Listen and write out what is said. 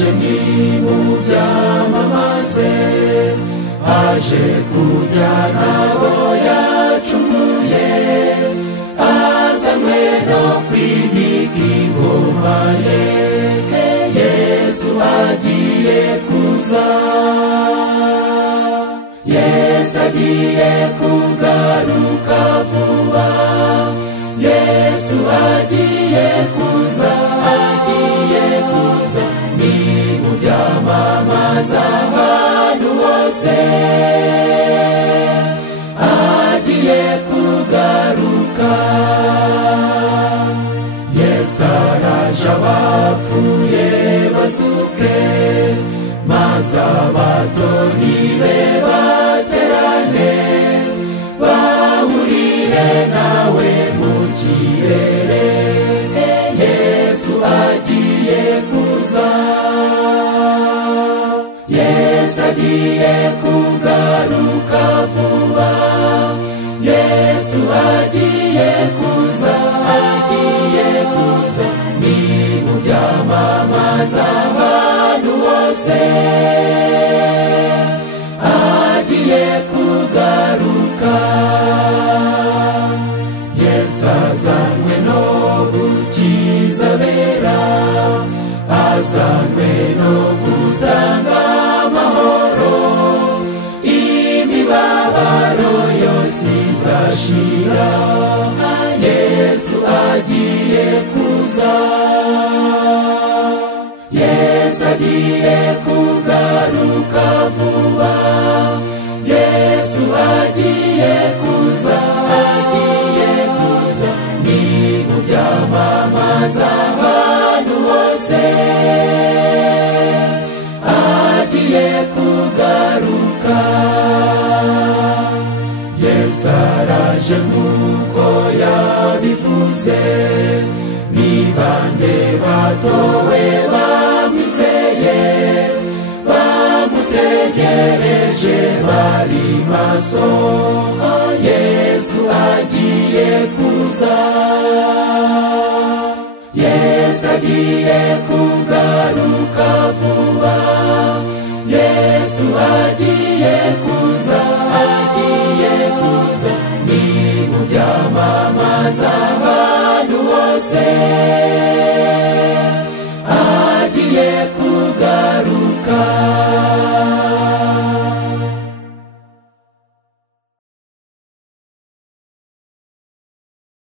aje nimubyamamaze, aje kujyana abo yacunguye, azanywe no kwimika ingoma ye. Yesu agiye kuza, Yesu agiye kugaruka vuba, Yesu agiye kuza, agiye kuza, nimubyamamaza ahantu hose, agiye kugaruka. Yesu araje abapfuye bazuke, maze abatoni be baterane, bahurire nawe mu kirere. Yesu agiye kuza, Yesu agiye kugaruka vuba, Yesu agiye kuza, agiye kuza, nimubyamamaza ahantu hose, agiye kugaruka. Yesu azanywe no gukiza abera, azanywe no gutanga amahoro, imibabaro yose izashira. Yesu agiye kuza, Yesu agiye kugaruka vuba, Yesu agiye kuza, agiye kuza, nimubyamamaza ahantu hose, agiye kugaruka. Yesu araje nk'uko yabivuze, ni bande batowe bamwizeye, bamutegereje bari maso. Yesu agiye kuza, Yesu agiye kugaruka vuba, Yesu agiye kuza, agiye kuza, nimubyamamaza ahantu hose,